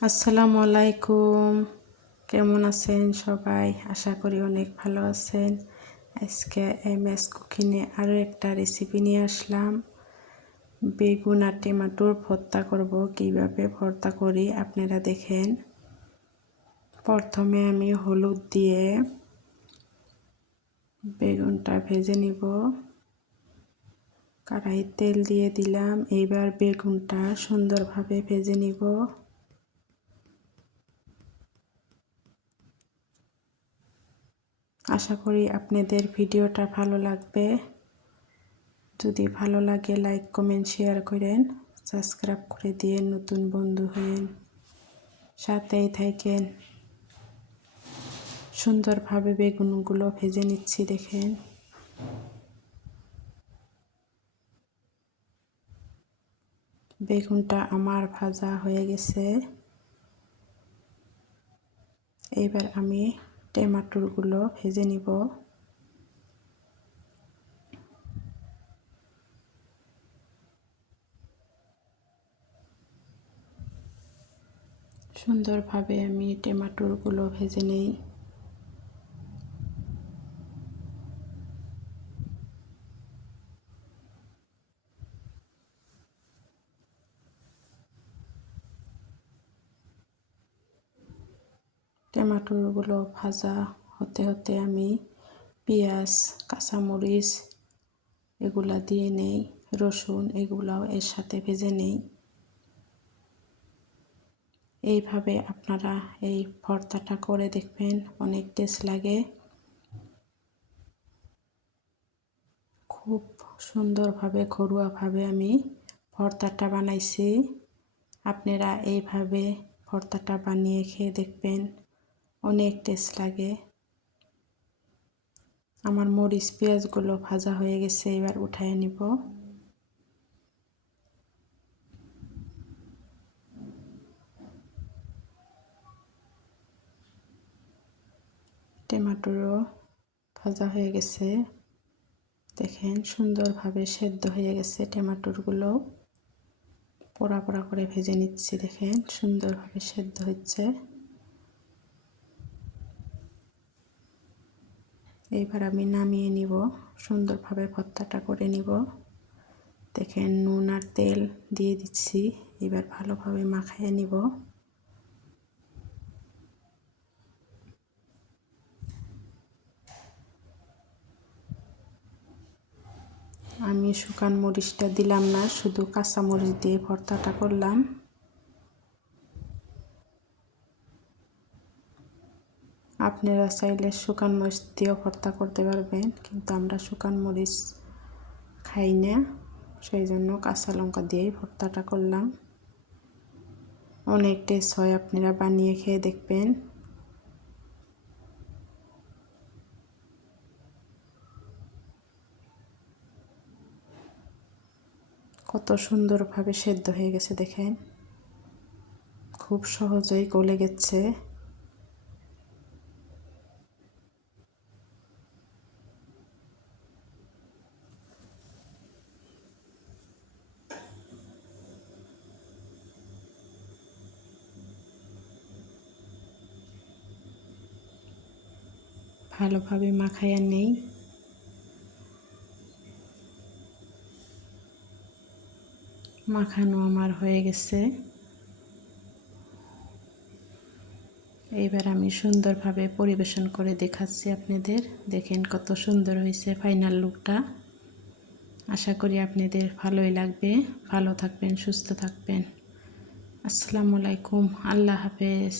আসসালামু আলাইকুম। কেমন আছেন সবাই? আশা করি অনেক ভালো আছেন। আজকে MS কুকিংয়ে আরও একটা রেসিপি নিয়ে আসলাম। বেগুন আর টমেটোর ভর্তা করব। কিভাবে ভর্তা করি আপনারা দেখেন। প্রথমে আমি হলুদ দিয়ে বেগুনটা ভেজে নিব। কড়াইতে তেল দিয়ে দিলাম। এবার বেগুনটা সুন্দরভাবে ভেজে নিব। আশা করি আপনাদের ভিডিওটা ভালো লাগবে। যদি ভালো লাগে লাইক কমেন্ট শেয়ার করেন, সাবস্ক্রাইব করে দিয়ে নতুন বন্ধু হয়েন, সাথেই থাকেন। সুন্দরভাবে বেগুনগুলো ভেজে নিচ্ছি দেখেন। বেগুনটা আমার ভাজা হয়ে গেছে। এবার আমি টমেটোগুলো ভেজে নিব। সুন্দরভাবে আমি টমেটোগুলো ভেজে নেই। টমেটোগুলো ভাজা হতে হতে আমি পেঁয়াজ, কাঁচামরিচ এগুলা দিয়ে নেই, রসুন এগুলাও এর সাথে ভেজে নেই। এইভাবে আপনারা এই ভর্তাটা করে দেখবেন, অনেক টেস্ট লাগে। খুব সুন্দরভাবে ঘরোয়াভাবে আমি ভর্তাটা বানাইছি। আপনারা এইভাবে ভর্তাটা বানিয়ে খেয়ে দেখবেন, অনেক টেস্ট লাগে। আমার মরিচ পেঁয়াজগুলো ভাজা হয়ে গেছে, এবার উঠায় নিব। টমেটোও ভাজা হয়ে গেছে দেখেন, সুন্দরভাবে সেদ্ধ হয়ে গেছে। টমেটোগুলো পোড়া পোড়া করে ভেজে নিচ্ছি দেখেন, সুন্দরভাবে সেদ্ধ হচ্ছে। এইবার আমি নামিয়ে নিব, সুন্দরভাবে ভর্তাটা করে নিব। দেখেন নুন আর তেল দিয়ে দিচ্ছি, এবার ভালোভাবে মাখিয়ে নিব। আমি শুকান মরিচটা দিলাম না, শুধু কাঁচা মরিচ দিয়ে ভর্তাটা করলাম। আপনারা চাইলে শুকান মরিচ দিয়েও ভর্তা করতে পারবেন, কিন্তু আমরা শুকান মরিচ খাই না, সেই জন্য কাঁচা লঙ্কা দিয়েই ভর্তাটা করলাম। অনেক টেস্ট হয়, আপনারা বানিয়ে খেয়ে দেখবেন। কত সুন্দরভাবে সেদ্ধ হয়ে গেছে দেখেন, খুব সহজেই গলে গেছে। ভালোভাবে মাখাইয়া নেই। মাখানো আমার হয়ে গেছে। এইবার আমি সুন্দরভাবে পরিবেশন করে দেখাচ্ছি আপনাদের। দেখেন কত সুন্দর হয়েছে ফাইনাল লুকটা। আশা করি আপনাদের ভালোই লাগবে। ভালো থাকবেন, সুস্থ থাকবেন। আসসালামু আলাইকুম, আল্লাহ হাফেজ।